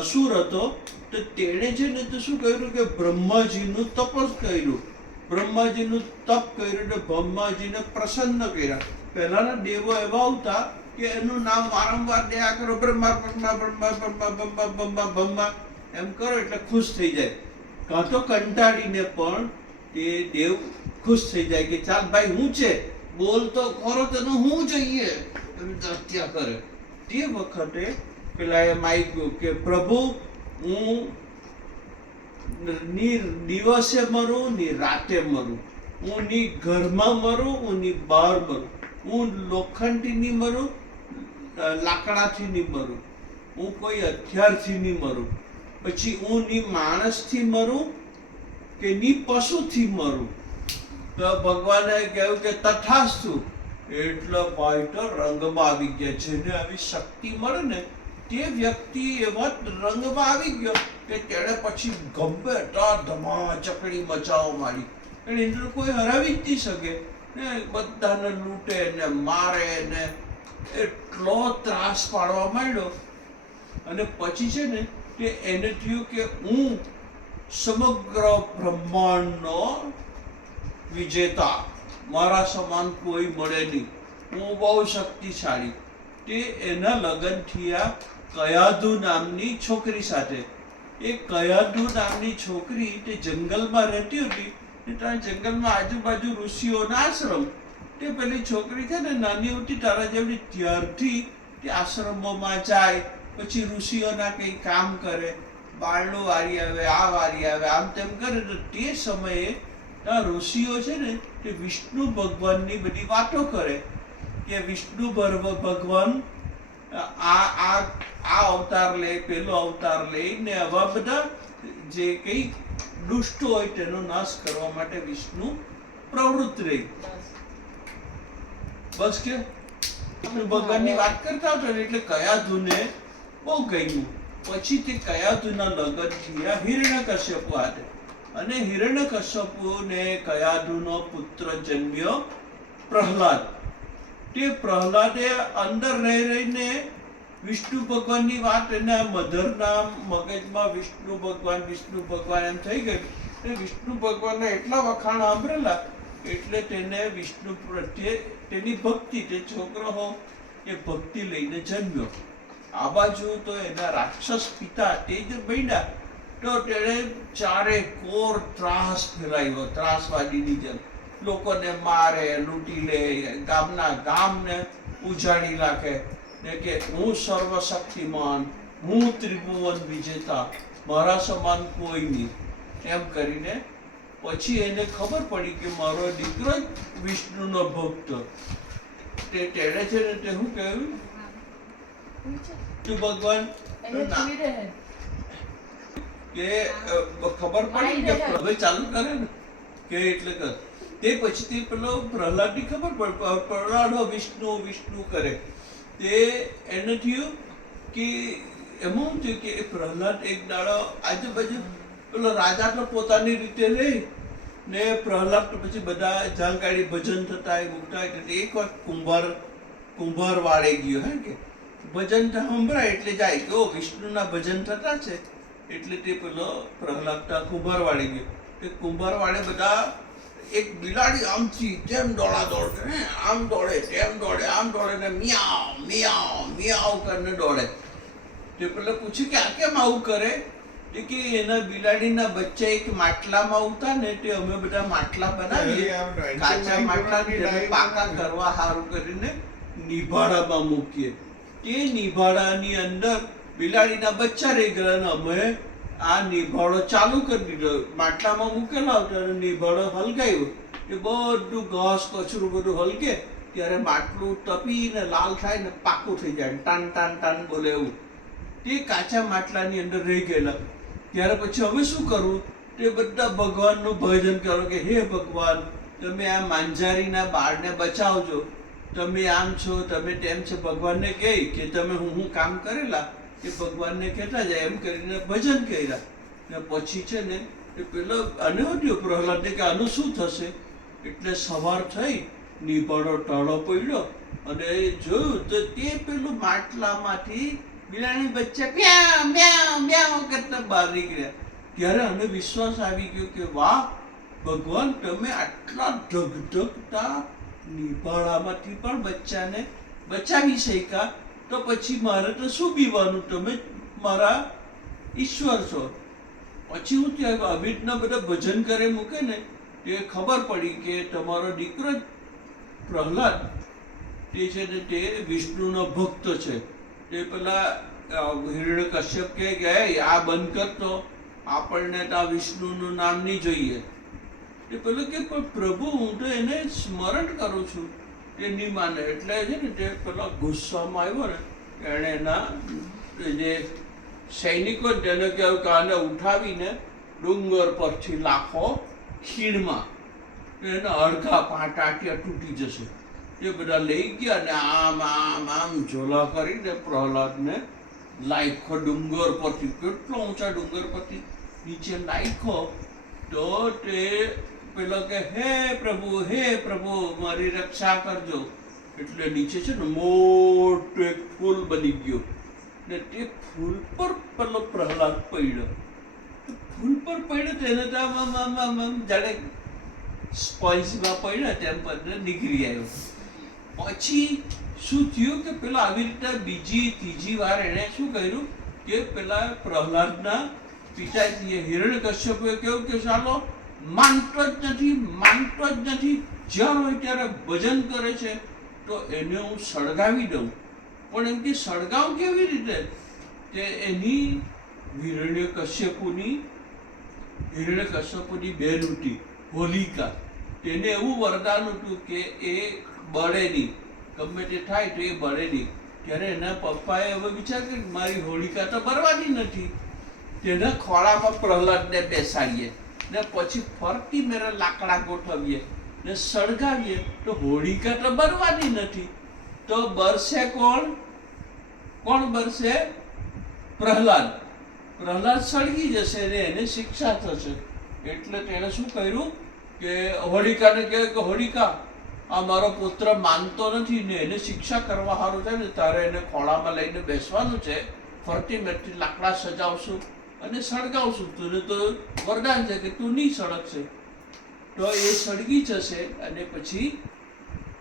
અસુર હતો, તો તેણે છે ને તો શું કર્યું કે બ્રહ્માજીનું તપસ કર્યું. બ્રહ્માજીનું તપ કર્યું ને બ્રહ્માજીને પ્રસન્ન કર્યા. પહેલાના દેવો એવા હતા કે એનું નામ વારંવાર દયા કરો, બ્રહ્મા બ્રહ્મા બ્રહ્મા બ્રહ્મા બ્રહ્મા બ્રહ્મા બ્રહ્મા એમ કરો એટલે ખુશ થઈ જાય. કાં તો કંટાળીને પણ તે દેવ ખુશ થઈ જાય કે ચાલ ભાઈ હું છે, બોલ તો ખરો, તને હું જોઈએ એમ હત્યા કરે. તે વખતે પેલા એમ આવ્યું કે પ્રભુ હું ની દિવસે મરું ની રાતે મરું, હું ની ઘરમાં મરું હું ની બહાર મરું, હું લોખંડથી ની મરું, લાકડાથી ની મરું, હું કોઈ હથિયારથી ની મરું, પછી હું ની માણસથી મરું કે ની પશુથી મરું. તો ભગવાને કહ્યું કે તથાસ્તુ. એટલે ભાઈ તો રંગમાં આવી ગયા. જેને આવી શક્તિ મળે ને તે વ્યક્તિ એવા રંગમાં આવી ગયો કે તેણે પછી ગમે ત્યાં ધમાચકડી મચાવવા માંડી. અને એને કોઈ હરાવી જ નહીં શકે ને, બધાને લૂંટે ને મારે ને એટલો ત્રાસ પાડવા માંડ્યો. અને પછી છે ને કે એને થયું કે હું સમગ્ર બ્રહ્માંડનો વિજેતા, મારા સમાન કોઈ મળે નહીં, હું બહુ શક્તિશાળી. તે એના લગ્ન થયા કયાધુ નામની છોકરી સાથે. એ કયાધુ નામની છોકરી તે જંગલમાં રહેતી હતી ને ત્યાં જંગલમાં આજુબાજુ ઋષિઓના આશ્રમ. તે પેલી છોકરી છે ને નાની હતી તારા જેવડી, ત્યારથી તે આશ્રમોમાં જાય, પછી ઋષિઓના કંઈ કામ કરે, બારણું વારી આવે, આ વારી આવે, આમ તેમ કરે. તો તે સમયે આ ઋષિઓ છે ને તે વિષ્ણુ ભગવાનની બધી વાતો કરે કે વિષ્ણુ ભગવાન આ અવતાર લે, પેલો અવતાર લઈને આવા બધા જે કંઈ દુષ્ટ હોય તેનો નાશ કરવા માટે વિષ્ણુ પ્રવૃત્ત રહી. બસ કે ભગવાનની વાત કરતા હતા એટલે કયાધુને બહુ ગમ્યું. પછી તે કયાધુના લગ્ન થયા હિરણ્યકશ્યપુ હાથે. અને હિરણ્યકશ્યપુને કયાધુનો પુત્ર જન્મ્યો પ્રહલાદ. તે પ્રહલાદે અંદર રહીને વિષ્ણુ ભગવાનની વાત એના મધરના મગજમાં વિષ્ણુ ભગવાન એમ થઈ ગયું. વિષ્ણુ ભગવાનના એટલા વખાણ સાંભળેલા એટલે તેને વિષ્ણુ પ્રત્યે તેની ભક્તિ, તે છોકરો હો એ ભક્તિ લઈને જન્મ્યો. આ બાજુ તો એના રાક્ષસ પિતા તે જ બન્યા તો તેણે ચારે કોર ત્રાસ ફેલાવ્યો, ત્રાસવાદીની જેમ લોકોને મારે, લૂંટી લે, ગામને ઉજાડી નાખે ને કે હું સર્વશક્તિમાન, હું ત્રિભુવન વિજેતા, મારા સમાન કોઈ નહીં એમ કરીને. પછી એને ખબર પડી કે મારો દીકરો જ વિષ્ણુનો ભક્ત. તેણે છે ને તે શું કહ્યું તું ભગવાન કે ખબર પડી કે હવે ચાલુ કરે ને કે એટલે કર. તે પછી તે પેલો પ્રહલાદની ખબર પડી, પ્રહલાદ વિષ્ણુ કરે. તે એને થયું કે એમાં થયું કે પ્રહલાદ એક દાડો આજુબાજુ પેલો રાજા તો પોતાની રીતે રહી ને પ્રહલાદ તો પછી બધા જાણકારી ભજન થતા એ ઉઠતા. એટલે એક વાર કુંભાર વાળે ગયો હે કે ભજન સંભળાય એટલે જાય કે ઓ વિષ્ણુના ભજન થતા છે. એટલે તે પેલો પ્રહલાદ કુંભાર વાળે ગયો. તે કુંભાર વાળે બધા એક બિલાડી આમથી તેમ દોડાદોડ કરે, આમ દોડે તેમ દોડે, આમ દોડે ને મિયાવ મિયાવ મિયાવ કરીને દોડે. તે પેલો પૂછ્યું કે આ કેમ આવું કરે? કે એના બિલાડીના બચ્ચા એક માટલામાં ઉતા ને તે અમે બધા માટલા બનાવીએ, કાચા માટલા પાકા કરવા સારું કરીને નિભાડામાં મૂકીએ. તે નિભાડાની અંદર બિલાડીના બચ્ચા રહી ગયા ને અમે આ નિભાડો ચાલુ કરી દીધો. માટલામાં મૂકેલા હતા અને નિભાડો હલગાવ્યો એ બધું ઘાસ કચરું બધું હલકે ત્યારે માટલું તપીને લાલ થાય ને પાકું થઈ જાય, ટાન ટાન ટાન બોલે એવું. તે કાચા માટલાની અંદર રહી ગયેલા. ત્યારે પછી હવે શું કરવું? તે બધા ભગવાનનું ભજન કરો કે હે ભગવાન તમે આ માંજારીના બાળને બચાવજો, તમે આમ છો તમે તેમ છો. ભગવાનને કહે કે તમે હું કામ કરેલા એ ભગવાનને કહેતા જાય એમ કરીને ભજન કર્યા. ને પછી છે ને એ પેલો અને વધ્યો પ્રહલાદને કે આનું શું થશે? એટલે સવાર થઈ નિભાડો ટાળો પડ્યો અને જોયું તો તે પેલું માટલામાંથી બિલાડી બચ્ચા મ્યાઉ મ્યાઉ મ્યાઉ કરતા બહાર નીકળ્યા. ત્યારે અમને વિશ્વાસ આવી ગયો કે વાહ ભગવાન, તમે આટલા ઢગઢગતા નિભાળામાંથી પણ બચ્ચાને બચાવી શક્યા, તો પછી મારે તો શું બીવાનું, તમે મારા ઈશ્વર છો. પછી હું ત્યાં આવી રીતના બધા ભજન કરે મૂકે ને, એ ખબર પડી કે તમારો દીકરો પ્રહલાદ તે છે ને તે વિષ્ણુનો ભક્ત છે. તે પેલા હિરણ્યકશ્યપ કે આ બંધ કરતો, આપણને તો આ વિષ્ણુનું નામ નહીં જોઈએ. તે પેલો કે પણ પ્રભુ, હું તો એને સ્મરણ કરું છું. તે નહીં માને. એટલે છે ને તે પેલા ગુસ્સામાં આવ્યો ને, એણે એના જે સૈનિકો તેને કહ્યું કે આને ઉઠાવીને ડુંગર પરથી લાખો ખીણમાં, એના અડધા પાટાટિયા તૂટી જશે. એ બધા લઈ ગયા ને આમ આમ આમ ઝોલા કરીને પ્રહલાદને લાયખો ડુંગર પરથી, કેટલો ઊંચા ડુંગર પરથી નીચે નાખ્યો. તો તે પેલો કે હે પ્રભુ મારી રક્ષા કરજો. એટલે નીચે છે ને મોટું એક ફૂલ બની ગયો ને તે ફૂલ પર પેલો પ્રહલાદ પડ્યો. ફૂલ પર પડ્યો તેને તો આમ જાણે સ્પંજમાં પડ્યો તેમ પર નીકળી આવ્યો. પછી શું થયું કે પેલા આવી રીતે બીજી ત્રીજી વાર એણે શું કર્યું કે પેલા પ્રહલાદના પિતાજીએ હિરણ્યકશ્યપે કહ્યું કે ચાલો, માનતો જ નથી, જ્યાં હોય ત્યારે ભજન કરે છે તો એને હું સળગાવી દઉં. પણ એમ કે સળગાવ કેવી રીતે? કે એની હિરણ્યકશ્યપુની બહેન હતી હોલિકા, તેને એવું વરદાન હતું કે એ બળે નહીં, ગમે તે થાય તો એ બળે નહીં. ત્યારે એના પપ્પાએ હવે વિચાર કર્યો મારી હોલિકા તો બળવાની નથી, તેના ખોળામાં પ્રહલાદને બેસાડીએ ને પછી ફરતી મેરે લાકડા ગોઠવીએ ને સળગાવીએ તો હોલિકા તો બળવાની નથી. તો બળશે કોણ બળશે? પ્રહલાદ સળગી જશે ને એને શિક્ષા થશે. એટલે તેણે શું કર્યું કે હોલિકાને કહે કે હોલિકા, આ મારો પુત્ર માનતો નથી ને એને શિક્ષા કરવા સારું છે ને તારે એને ખોળામાં લઈને બેસવાનું છે, ફરતી મેરથી લાકડા સજાવશું અને સળગાવશું. તું તો વરદાન છે કે તું નહીં સળગશે. તો એ સળગી જશે અને પછી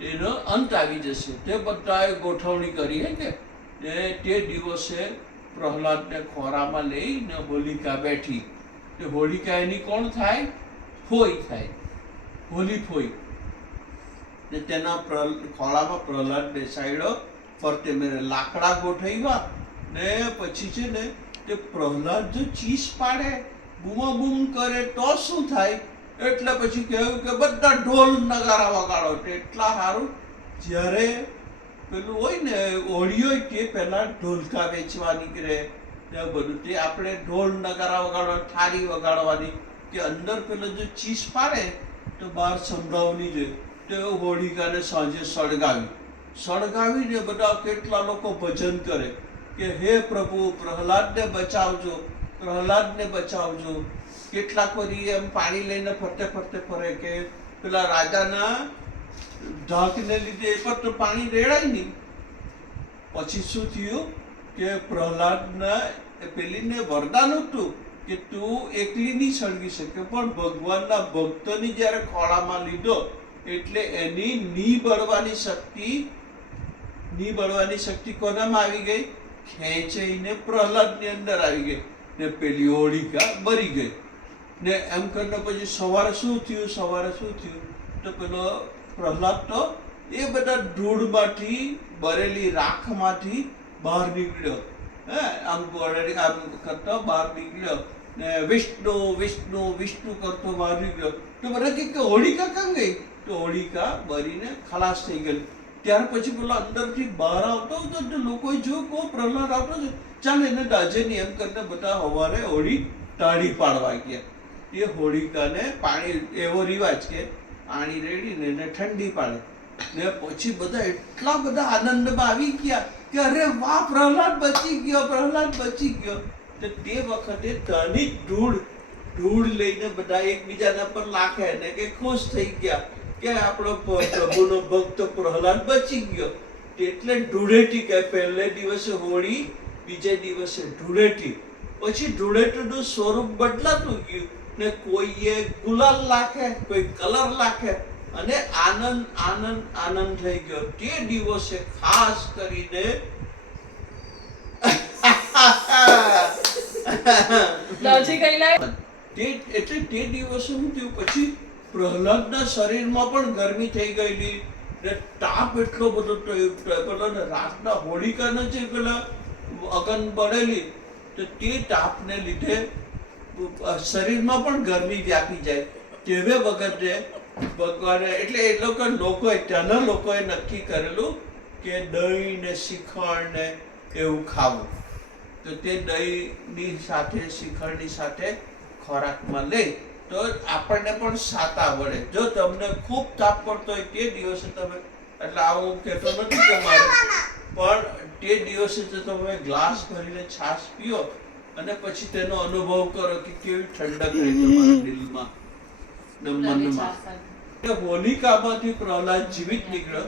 એનો અંત આવી જશે. તે બધાએ ગોઠવણી કરી હે કે તે દિવસે પ્રહલાદને ખોરામાં લઈને હોલિકા બેઠી. તે હોલિકા એની કોણ થાય? ફોઈ થાય, હોલી ફોઈ. ને તેના ખોળામાં પ્રહલાદ બેસાડ્યો, ફરતે મેરે લાકડા ગોઠવ્યા ને પછી છે ને તે પ્રહલાદ જો ચીસ પાડે, બૂમાબૂમ કરે તો શું થાય? એટલે પછી કહ્યું કે બધા ઢોલ નગારા વગાડો. એટલા સારું. જ્યારે પેલું હોય ને હોળી હોય તે પહેલા ઢોલકા વેચવા નીકળે ને બધું, તે આપણે ઢોલ નગારા વગાડવા, થાળી વગાડવાની, કે અંદર પેલો જો ચીસ પાડે તો બહાર સંભળાવની જોઈએ. તો હોલિકાને સાંજે સળગાવીને બધા કેટલા લોકો ભજન કરે કે હે પ્રભુ, પ્રહલાદને બચાવજો. કેટલાક વળી એમ પાણી લઈને ફરતે ફરે કે પેલા રાજાના ઢાંકને લીધે એ પર તો પાણી રેડાય નહીં. પછી શું થયું કે પ્રહલાદના પેલીને વરદાન હતું કે તું એકલી નહીં સળગી શકે, પણ ભગવાનના ભક્તોની જ્યારે ખોળામાં લીધો એટલે એની ની બળવાની શક્તિ કોનામાં આવી ગઈ? ખેંચાઈને પ્રહલાદની અંદર આવી ગઈ ને પેલી હોલિકા બળી ગઈ. ને એમ કરીને પછી સવારે શું થયું તો પેલો પ્રહલાદ તો એ બધા ધૂળમાંથી, બળેલી રાખમાંથી બહાર નીકળ્યો. આમ કરતો બહાર નીકળ્યો ને વિષ્ણુ કરતો બહાર નીકળ્યો. તો બધા કે હોલિકા કેમ ગઈ? તો હોલિકા બળીને ખલાસ થઈ ગઈ. ત્યાર પછી પેલા અંદરથી બહાર આવતો હતો તો લોકોએ જોયું કે પ્રહલાદ આવતો છે, ચાલ એને દાજે નહીં, એમ કરીને બધા સવારે હોળી ટાળી પાડવા ગયા. એ હોલિકાને પાણી, એવો રિવાજ કે પાણી રેડીને એને ઠંડી પાડે ને પછી બધા એટલા બધા આનંદમાં આવી ગયા કે અરે વાહ, પ્રહલાદ બચી ગયો. તો તે વખતે તની ધૂળ લઈને બધા એકબીજાના પર લાખે ને કે ખુશ થઈ ગયા કે આપણો પ્રભુનો ભક્ત પ્રહલાદ બચી ગયો. એટલે ધૂળેટી કહે. પહેલે દિવસે હોળી બીજે દિવસે ધૂળેટી. પછી ધૂળેટીનું સ્વરૂપ બદલાતું ગયું ને કોઈએ ગુલાલ નાખે, કોઈ કલર નાખે અને આનંદ આનંદ આનંદ થઈ ગયો. તે દિવસે ખાસ કરીને એટલે તે દિવસે શું થયું, પછી પ્રહલાદના શરીરમાં પણ ગરમી થઈ ગયેલી ને તાપ એટલો બધો પેલો ને રાતના હોળિકાને જે પેલા અગન બળેલી, તો તે તાપને લીધે શરીરમાં પણ ગરમી વ્યાપી જાય. તેવે વખતે ભગવાને એટલે એ લોકોએ ત્યાંના લોકોએ નક્કી કરેલું કે દહીં ને શ્રીખંડ ને એવું ખાવું. તો તે દહીંની સાથે શ્રીખંડની સાથે ખોરાકમાં લે તો આપણને પણ સાતા વળે. જો તમને ખૂબ તાપ પડતો હોય તે દિવસે તમે, એટલે આવું કહેતો નથી કે મારે, પણ તે દિવસે જો તમે ગ્લાસ ભરીને છાશ પીઓ અને પછી તેનો અનુભવ કરો કે કેવી ઠંડક રહી તમારા દિલમાં ને મનમાં. હોલિકામાંથી પ્રહલાદ જીવિત નીકળ્યો.